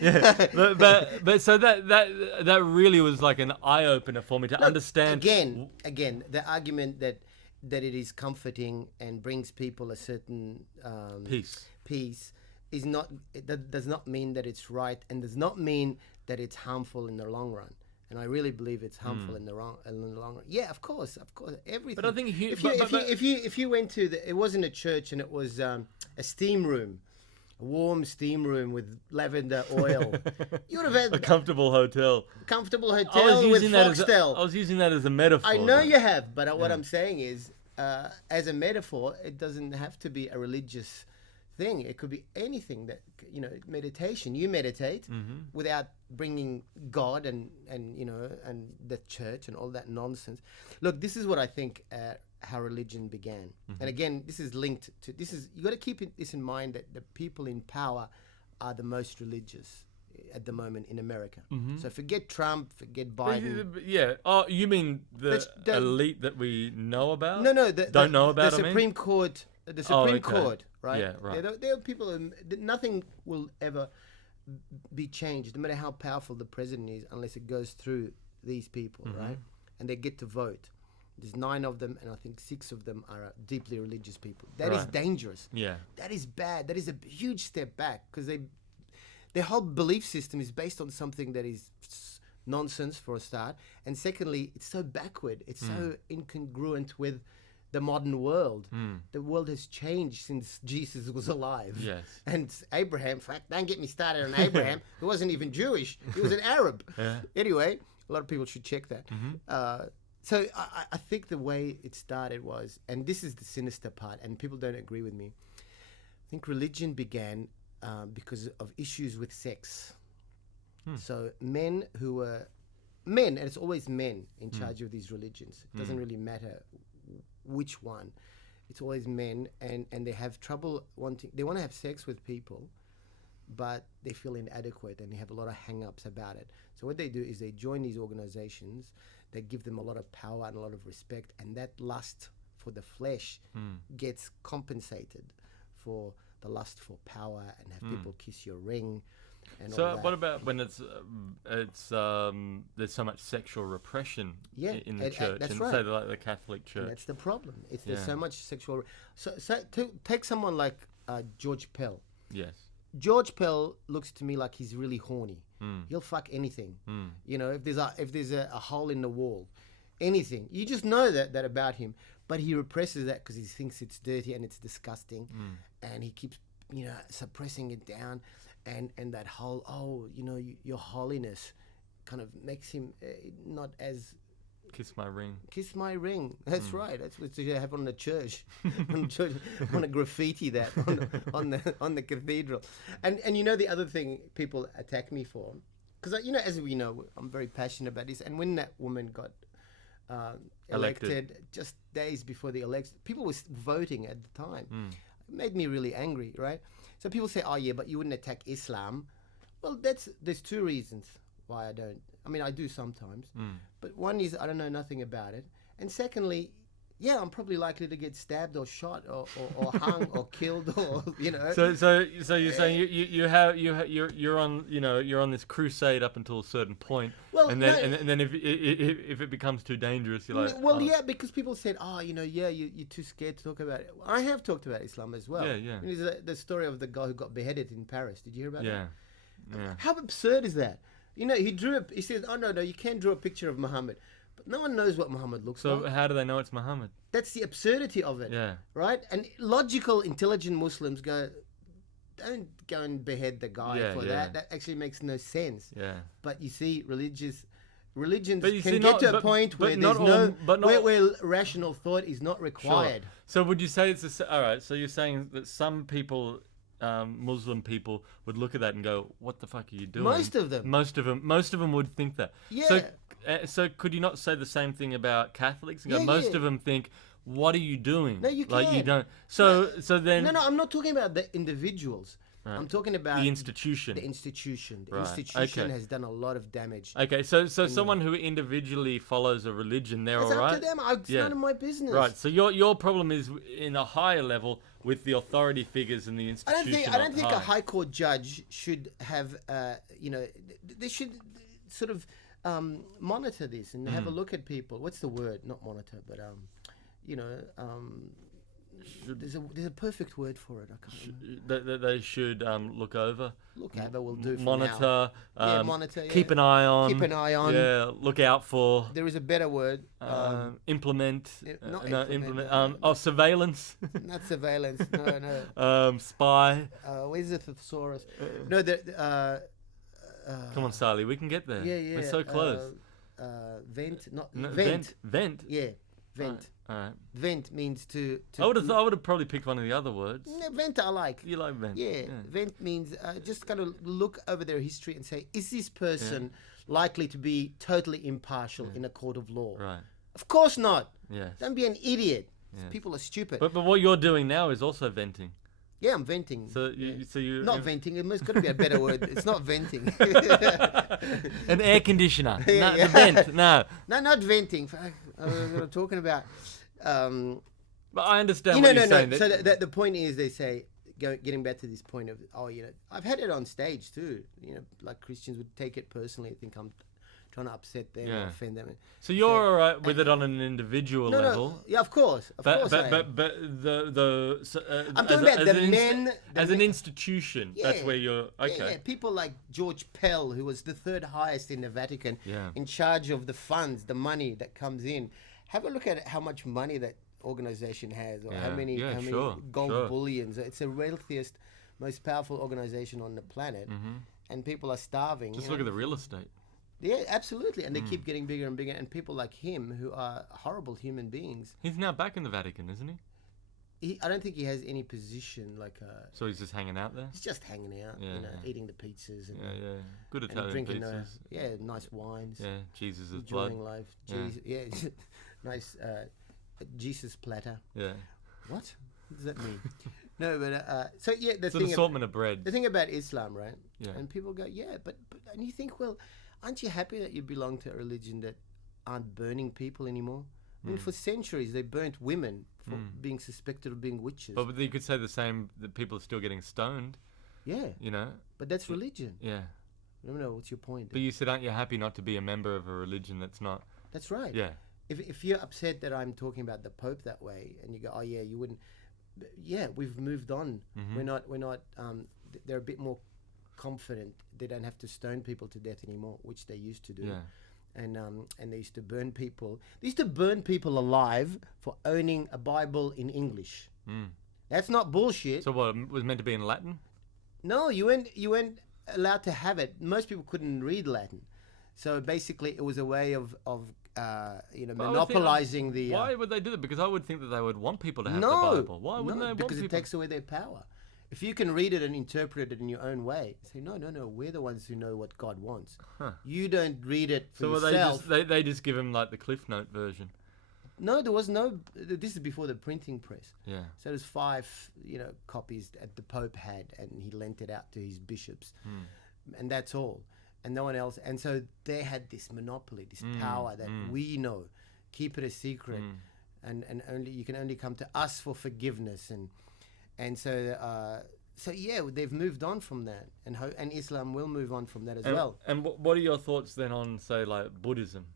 but so that really was like an eye opener for me to understand. Again, the argument that it is comforting and brings people a certain peace is not. That does not mean that it's right, and does not mean that it's harmful in the long run. And I really believe it's harmful in the long run. Yeah, of course, everything. But I think if you went to it wasn't a church and it was a steam room, a warm steam room with lavender oil, you would have had a comfortable hotel. With Foxtel. I was using that as a metaphor. I know you have, but what I'm saying is, as a metaphor, it doesn't have to be a religious thing. It could be anything that, meditation. You meditate without bringing God and the church and all that nonsense. Look, this is what I think how religion began. And again, this is linked to you got to keep this in mind, that the people in power are the most religious at the moment in America. So forget Trump, forget Biden. Yeah. Oh, you mean the elite that we know about? No, don't know about the Supreme Court. The Supreme Court, right? Yeah, right. There are people. Nothing will ever be changed, no matter how powerful the president is, unless it goes through these people, right? And they get to vote. There's 9 of them, and I think 6 of them are deeply religious people. That is dangerous. Yeah. That is bad. That is a huge step back, because their whole belief system is based on something that is nonsense for a start, and secondly, it's so backward. It's so incongruent with the modern world. The world has changed since Jesus was alive. Yes. And Abraham, don't get me started on Abraham, who wasn't even Jewish. He was an Arab. Anyway, a lot of people should check that. So I think the way it started was, and this is the sinister part, and people don't agree with me, I think religion began because of issues with sex. So men who were men, and it's always men in charge of these religions. It doesn't really matter which one. It's always men, and they have trouble they want to have sex with people, but they feel inadequate and they have a lot of hang-ups about it. So what they do is they join these organizations, they give them a lot of power and a lot of respect, and that lust for the flesh gets compensated for the lust for power, and have people kiss your ring. And so what about when it's there's so much sexual repression in the church, that's and right. say like the Catholic Church? And that's the problem. There's so much sexual. So take someone like George Pell. Yes. George Pell looks to me like he's really horny. He'll fuck anything. If there's a hole in the wall, anything. You just know that about him. But he represses that because he thinks it's dirty and it's disgusting, and he keeps suppressing it down, and that whole your holiness kind of makes him not as. Kiss my ring. Kiss my ring. That's right. That's what's going to happen on the church. I want to graffiti that on the cathedral. And the other thing people attack me for, because as we know, I'm very passionate about this. And when that woman got elected, just days before the election, people were voting at the time. It made me really angry, right? So people say, "Oh yeah, but you wouldn't attack Islam." Well, there's two reasons why I don't. I mean, I do sometimes, but one is I don't know nothing about it, and secondly, I'm probably likely to get stabbed or shot or hung or killed or So you're saying you're on this crusade up until a certain point, and then if it becomes too dangerous, you're like. Well, because people said, you're too scared to talk about it. I have talked about Islam as well. Yeah. I mean, the story of the guy who got beheaded in Paris. Did you hear about that? Yeah. How absurd is that? He says, "Oh no, you can't draw a picture of Muhammad," but no one knows what Muhammad looks like. So how do they know it's Muhammad? That's the absurdity of it. Yeah. Right? And logical, intelligent Muslims go, "Don't go and behead the guy for that. That actually makes no sense." Yeah. But you see, religions can get to a point where where rational thought is not required. Sure. So would you say all right? So you're saying that some people. Muslim people would look at that and go, "What the fuck are you doing?" Most of them would think that. Yeah. So could you not say the same thing about Catholics? And go, most of them think, "What are you doing?" No, you like can't. you don't. So then. No, I'm not talking about the individuals. Right. I'm talking about the institution. The institution. The right. institution has done a lot of damage. Okay, so someone who individually follows a religion, they're all right. It's up to them. It's none of my business. Right. So your problem is in a higher level with the authority figures in the institution. I don't think a high court judge should have. They should sort of monitor this and have a look at people. What's the word? Not monitor, but There's a perfect word for it. I can't remember. They should look over. Look over will do for monitor. now. Monitor. Keep an eye on. Keep an eye on. Yeah, look out for. There is a better word. Implement. Not implement. Surveillance. Not surveillance. No. Spy. Where's the thesaurus? No. Come on, Saleh. We can get there. Yeah. We're so close. Vent. Not no, vent. Vent. Yeah. Vent. All right. Vent means to I would have probably picked one of the other words. No, vent I like. You like vent? Yeah. Vent means just kind of look over their history and say, is this person likely to be totally impartial in a court of law? Right. Of course not. Yes. Don't be an idiot. Yes. People are stupid. But what you're doing now is also venting. Yeah, I'm venting. So you not venting. There's got to be a better word. It's not venting. An air conditioner. The vent. No, not venting. What I'm talking about. But I understand what you're saying. So the point is, they say, getting back to this point of, I've had it on stage too. Like Christians would take it personally. I think I'm trying to upset them or offend them. So you're all right with it on an individual level? No, yeah, of course. But I'm talking about the men... As an institution, that's where you're... Okay. Yeah, people like George Pell, who was the third highest in the Vatican, in charge of the funds, the money that comes in. Have a look at how much money that organization has, or how many gold bullions. It's the wealthiest, most powerful organization on the planet, and people are starving. Just look at the real estate. Yeah, absolutely. And they keep getting bigger and bigger. And people like him, who are horrible human beings. He's now back in the Vatican, isn't he? I don't think he has any position So he's just hanging out there? He's just hanging out, eating the pizzas. And, Good Italian drinking pizzas. Nice wines. Yeah, Jesus' enjoying blood. Life. Nice Jesus platter. Yeah. What does that mean? No, but it's an assortment of bread. The thing about Islam, right? Yeah. And people go, but and you think, well, aren't you happy that you belong to a religion that aren't burning people anymore? I mean, for centuries they burnt women for being suspected of being witches. But you could say the same, that people are still getting stoned. Yeah. But that's religion. Yeah. I don't know, what's your point? But you said, aren't you happy not to be a member of a religion that's not... That's right. Yeah. If you're upset that I'm talking about the Pope that way, and you go, you wouldn't... Yeah, we've moved on. We're not... they're a bit more confident. They don't have to stone people to death anymore, which they used to do. Yeah. And they used to burn people. They used to burn people alive for owning a Bible in English. That's not bullshit. So what, it was meant to be in Latin? No, you weren't allowed to have it. Most people couldn't read Latin. So basically, it was a way of monopolizing the. Why would they do that? Because I would think that they would want people to have no, the Bible. Why wouldn't they want because people? it takes away their power. If you can read it and interpret it in your own way, say no, we're the ones who know what God wants. Huh. You don't read it for yourself. So they just give him like the Cliff Note version. No, there was no. This is before the printing press. Yeah. So there's 5, copies that the Pope had, and he lent it out to his bishops, and that's all, and no one else. And so they had this monopoly, this power that we know. Keep it a secret, and only you can only come to us for forgiveness, and so they've moved on from that, and Islam will move on from that as well. And what are your thoughts then on, say, like Buddhism?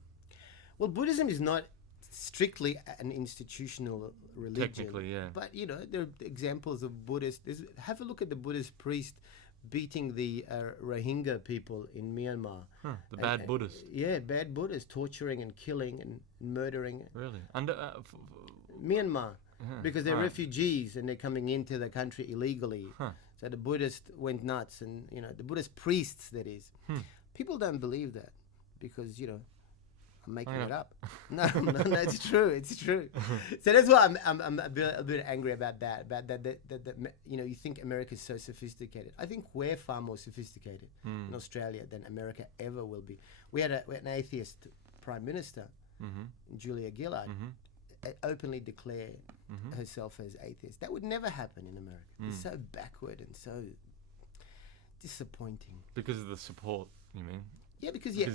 Well, Buddhism is not strictly an institutional religion. Technically, yeah. But, there are examples of Buddhists. Have a look at the Buddhist priest beating the Rohingya people in Myanmar. The bad Buddhists. Yeah, bad Buddhists, torturing and killing and murdering. Really? Myanmar. Because they're refugees and they're coming into the country illegally. So the Buddhists went nuts, and, the Buddhist priests, that is. People don't believe that because, I'm making it up. No, it's true. It's true. So that's why I'm a bit angry about that. You think America's so sophisticated. I think we're far more sophisticated in Australia than America ever will be. We had an atheist prime minister, Julia Gillard, openly declare herself as atheist. That would never happen in America. It's so backward and so disappointing. Because of the support, you mean? Yeah, because of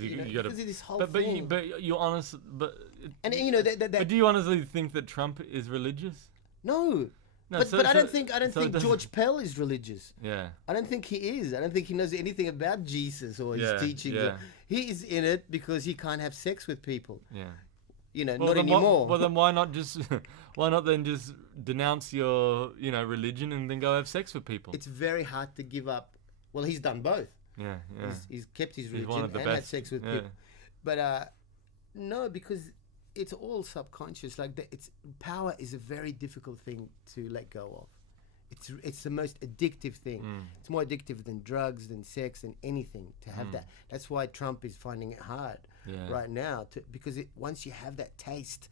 this whole thing. But you're honest. But do you honestly think that Trump is religious? No. But I don't think George Pell is religious. Yeah. I don't think he is. I don't think he knows anything about Jesus or his teachings. Yeah. He is in it because he can't have sex with people. Yeah. Not anymore. Well, then why not then just denounce your religion and then go have sex with people? It's very hard to give up. Well, he's done both. Yeah. He's kept his religion and had sex with people. But no, because it's all subconscious. Power is a very difficult thing to let go of. It's the most addictive thing. It's more addictive than drugs, than sex, than anything to have that. That's why Trump is finding it hard right now because once you have that taste,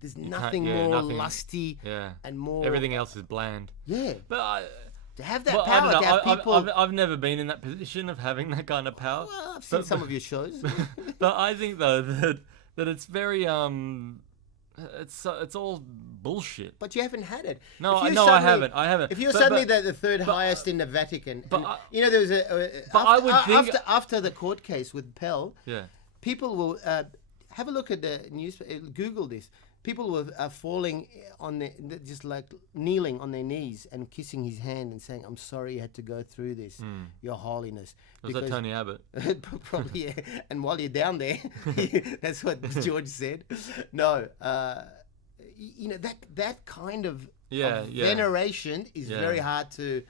there's nothing more lusty and more. Everything else is bland. Yeah, but to have that power, to have people. I've never been in that position of having that kind of power. Well, I've seen some of your shows. But I think though that it's very it's all bullshit. But you haven't had it. No, I haven't. If you're suddenly the third highest in the Vatican, there was after the court case with Pell, people will have a look at the news. Google this. People were falling on just like kneeling on their knees and kissing his hand and saying, "I'm sorry you had to go through this, Your Holiness." Was that Tony Abbott? Probably, yeah. And while you're down there, that's what George said. No, that kind of veneration is very hard to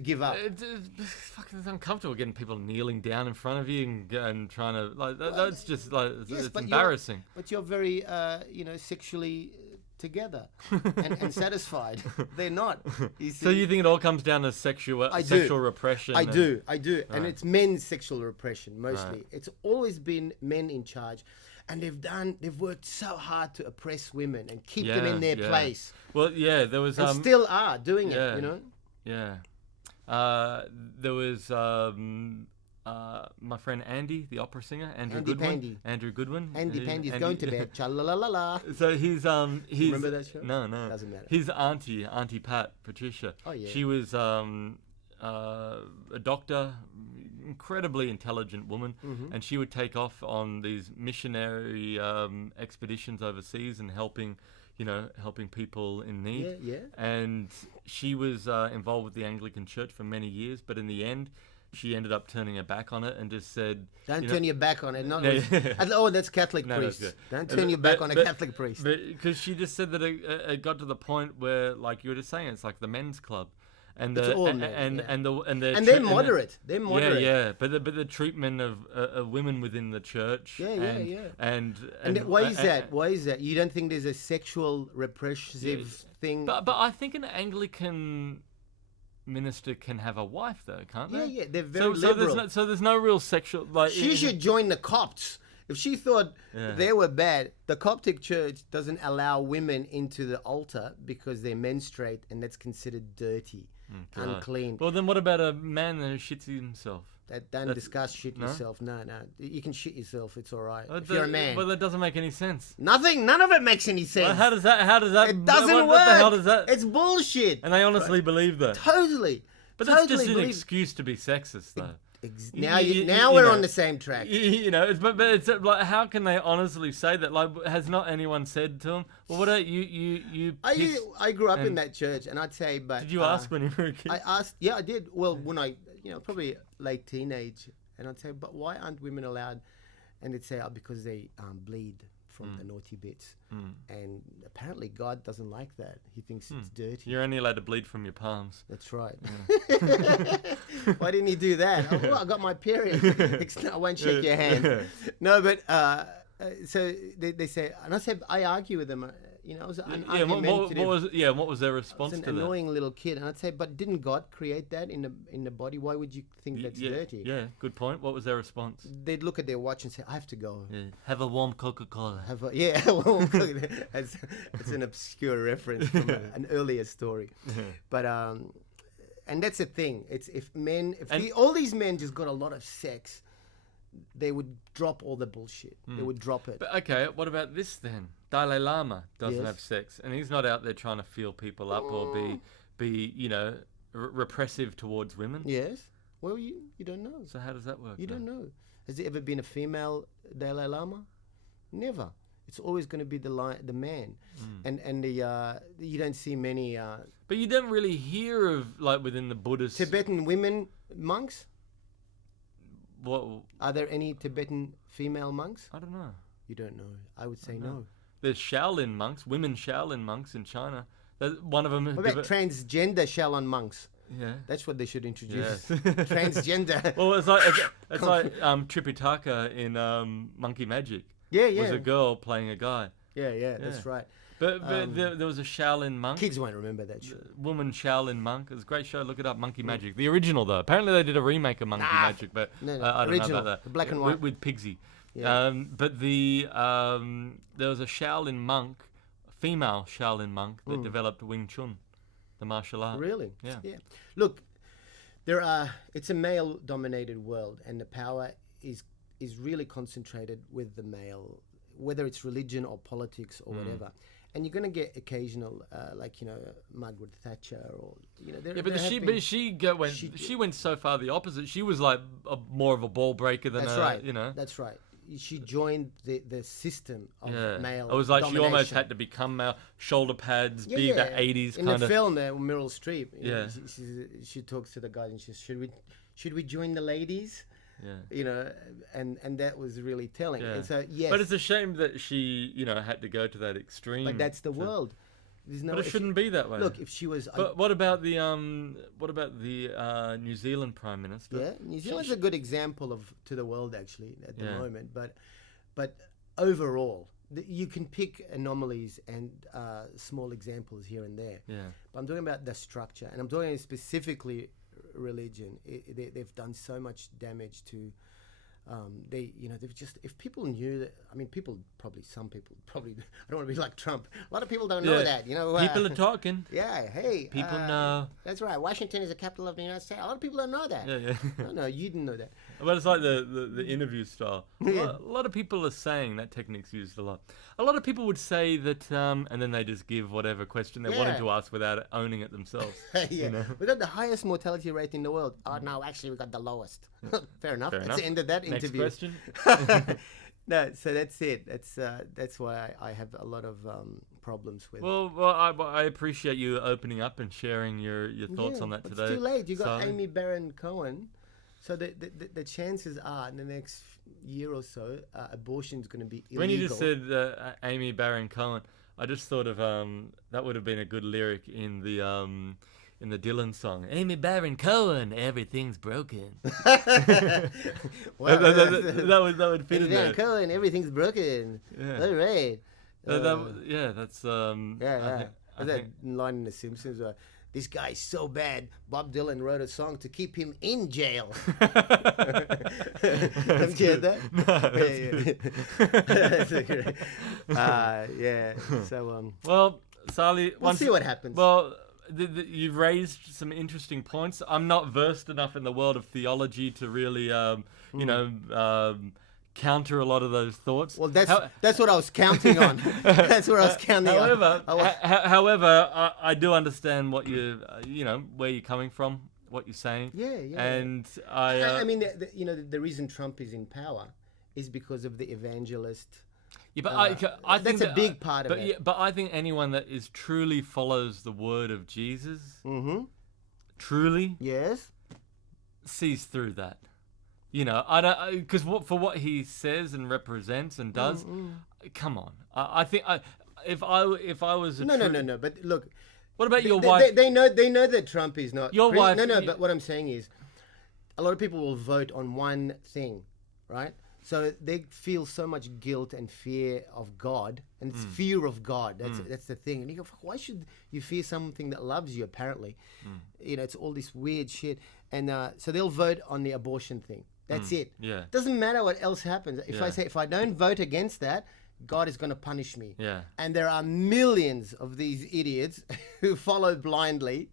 give up. It's fucking uncomfortable getting people kneeling down in front of you and trying to that's just it's embarrassing. But you're very sexually together and satisfied. They're not. So you think it all comes down to sexual repression? I do, and it's men's sexual repression mostly. Right. It's always been men in charge. And they've worked so hard to oppress women and keep them in their place. Well, there was and still are doing it. Yeah. There was my friend Andy, the opera singer, Andrew Goodwin. Andrew Goodwin. Andy Pandy's going to bed. Cha-la-la-la-la. So he's remember that show? No. Doesn't matter. His Auntie Pat, Patricia. Oh yeah. She was a doctor, incredibly intelligent woman, and she would take off on these missionary expeditions overseas and helping people in need. Yeah. And she was involved with the Anglican Church for many years, but in the end, she ended up turning her back on it and just said, "Don't turn your back on it." That's Catholic priest. Don't turn your back on a Catholic priest. Because she just said that it got to the point where, like you were just saying, it's like the men's club. and It's the all and men, and they're moderate. They're moderate. Yeah. But the treatment of women within the church. And why is that? Why is that? You don't think there's a sexual repressive thing? But I think an Anglican minister can have a wife though, can't they? Yeah, they're very liberal. So there's no real sexual like. She should join the Copts. If she thought they were bad, the Coptic Church doesn't allow women into the altar because they menstruate, and that's considered dirty, unclean. Well, then what about a man who shits himself? Don't discuss shit yourself. No. You can shit yourself. It's all right. If you're a man. Well, that doesn't make any sense. None of it makes any sense. Well, how does that? It doesn't work. What the hell does that? It's bullshit. And they honestly believe that. Totally. But that's just an excuse to be sexist, though. Now we're on the same track. But it's like, how can they honestly say that? Like, has not anyone said to them, well, what are you I grew up in that church, and I'd say, but... Did you ask when you were a kid? I asked, yeah, I did. Well, when I, probably late teenage, and I'd say, but why aren't women allowed? And they'd say, because they bleed from the naughty bits. And apparently God doesn't like that. He thinks it's dirty. You're only allowed to bleed from your palms. That's right. Why didn't he do that? Oh, I got my period. I won't shake your hand. No, but so they say, and I said, I argue with them. I was what was their response to that? I was an annoying little kid, and I'd say, but didn't God create that in the body? Why would you think that's dirty? Yeah, good point. What was their response? They'd look at their watch and say, I have to go. Yeah. Have a warm Coca-Cola. It's an obscure reference from an earlier story. But and that's the thing. It's all these men just got a lot of sex, they would drop all the bullshit. They would drop it. But okay, what about this then? Dalai Lama doesn't have sex, and he's not out there trying to feel people up or be repressive towards women. Yes. Well, you don't know. So how does that work? You don't know. Has there ever been a female Dalai Lama? Never. It's always going to be the man, and you don't see many. But you don't really hear of like within the Buddhist Tibetan women monks. What are there any Tibetan female monks? I don't know. You don't know. I would say no. There's Shaolin monks, women Shaolin monks in China. One of them. What about transgender Shaolin monks? Yeah, that's what they should introduce. Transgender. Well, it's like Tripitaka in Monkey Magic. Yeah. Was a girl playing a guy. Yeah, that's right. But there was a Shaolin monk. Kids won't remember that show. Woman Shaolin monk. It was a great show. Look it up. Monkey Magic. The original, though. Apparently they did a remake of Monkey Magic, but I don't know about that. The black and white. With Pigsy. Yeah. But there was a Shaolin monk, female Shaolin monk, that developed Wing Chun, the martial art. Really? Yeah. Look, it's a male-dominated world, and the power is really concentrated with the male, whether it's religion or politics or whatever. And you're going to get occasional, Margaret Thatcher or she went so far the opposite. She was like more of a ball breaker than That's right. She joined the system of male. It was like domination. She almost had to become male. Shoulder pads, be the 80s kind of. In the film, Meryl Streep. She talks to the guys and she says, "Should we join the ladies?" Yeah. And that was really telling. Yeah. And so yes. But it's a shame that she had to go to that extreme. But that's the world. But it shouldn't be that way. Look, if she was. But what about the New Zealand Prime Minister? Yeah, New Zealand's a good example to the world actually at the moment. But overall, you can pick anomalies and small examples here and there. Yeah. But I'm talking about the structure, and I'm talking specifically religion. They've done so much damage to. They've just, if people knew that, some people probably, I don't want to be like Trump. A lot of people don't know that, People are talking. Yeah, hey. People know. That's right. Washington is the capital of the United States. A lot of people don't know that. Yeah. No, you didn't know that. But it's like the interview style. A lot of people are saying that technique's used a lot. A lot of people would say that, and then they just give whatever question they wanted to ask without owning it themselves. We got the highest mortality rate in the world. Oh, no, actually, we got the lowest. Fair enough. That's the end of that interview. Next question. No, so that's it. That's why I have a lot of problems with. Well, I appreciate you opening up and sharing your thoughts on that today. It's too late. You got Amy Barron Cohen, so the chances are in the next year or so, abortion's going to be illegal. When you just said Amy Barron Cohen, I just thought of that would have been a good lyric in the in the Dylan song, Amy Baron Cohen, everything's broken. Well, that would fit Amy in there. Baron Cohen, everything's broken. Yeah. All right. That's I That think line in The Simpsons where this guy's so bad, Bob Dylan wrote a song to keep him in jail. Have you heard that? No, that's great. Yeah. So well, Saleh, we'll see what happens. Well, you've raised some interesting points. I'm not versed enough in the world of theology to really, counter a lot of those thoughts. Well, that's what I was counting on. That's what I was counting on. However, I do understand what where you're coming from, what you're saying. Yeah. And I mean, the reason Trump is in power is because of the evangelist. Yeah, but I think that's a big part of it. Yeah, but I think anyone that is truly follows the word of Jesus, truly, yes, sees through that. I don't, because for what he says and represents and does, come on. I think if I was no. But look, what about your wife? They know that Trump is not your wife. No. But what I'm saying is, a lot of people will vote on one thing, right? So they feel so much guilt and fear of God, and it's fear of God. That's the thing. And you go, why should you fear something that loves you? Apparently, it's all this weird shit. And so they'll vote on the abortion thing. That's it. Yeah. Doesn't matter what else happens. If I don't vote against that, God is going to punish me. Yeah. And there are millions of these idiots who follow blindly,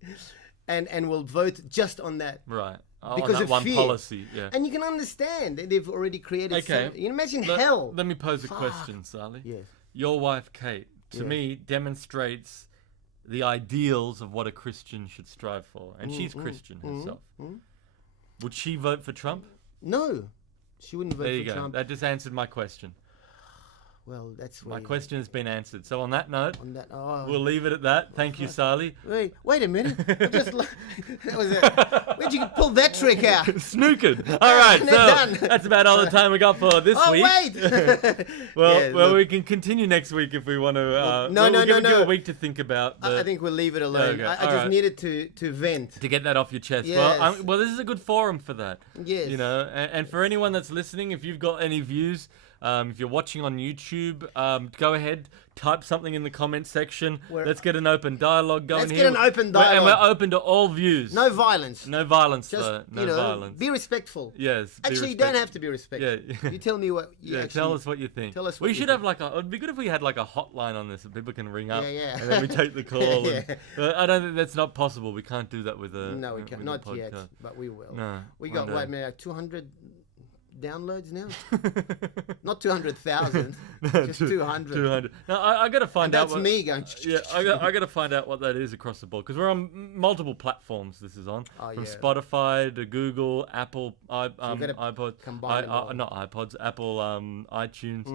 and will vote just on that. Right. Because on that of one fear. policy, yeah. And you can understand that they've already created. Okay. You imagine hell. Let me pose a question, Saleh. Yes. Your wife, Kate, to me demonstrates the ideals of what a Christian should strive for, and she's Christian herself. Would she vote for Trump? No, she wouldn't vote for Trump. That just answered my question. Well, that's my question has been answered. So on that note, we'll leave it at that. Thank you, Saleh. Wait a minute. Where'd you pull that trick out? Snookered. All right, so that's about all the time we got for this week. Wait. well, we can continue next week if we want to. No. Give a week to think about. I think we'll leave it alone. Okay. I just needed to vent. To get that off your chest. Yes. Well, this is a good forum for that. Yes. And for anyone that's listening, if you've got any views. If you're watching on YouTube, go ahead, type something in the comment section. Let's get an open dialogue going here. Let's get an open dialogue. And we're open to all views. No violence. No violence, Just, though. No violence. Be respectful. Yes. Actually, you don't have to be respectful. Yeah. You tell me what you actually... tell us what you think. Tell us what we should have it'd be good if we had like a hotline on this that people can ring up. Yeah. And then we take the call. I don't think that's not possible. We can't do that with a... No, we can't. Not yet, but we will. No. We got, 200... downloads now. Not 200,000, just 200. 200. Now I got to find out. That's me going. Yeah, I got to find out what that is across the board because we're on multiple platforms. This is on from Spotify to Google, Apple, iPods, not iPods, Apple, iTunes.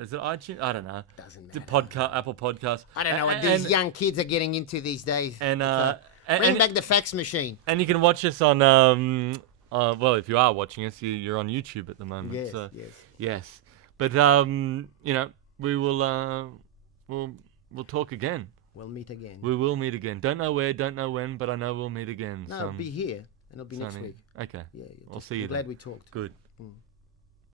Is it iTunes? I don't know. Doesn't matter. Apple Podcast. I don't know what these young kids are getting into these days. And bring back the fax machine. And you can watch us on. Well, if you are watching us, you're on YouTube at the moment. Yes. But we will. We'll talk again. We'll meet again. We will meet again. Don't know where, don't know when, but I know we'll meet again. No, it'll be here, and it'll be next week. Okay. Yeah. I'll see you. I'm glad we talked. Good.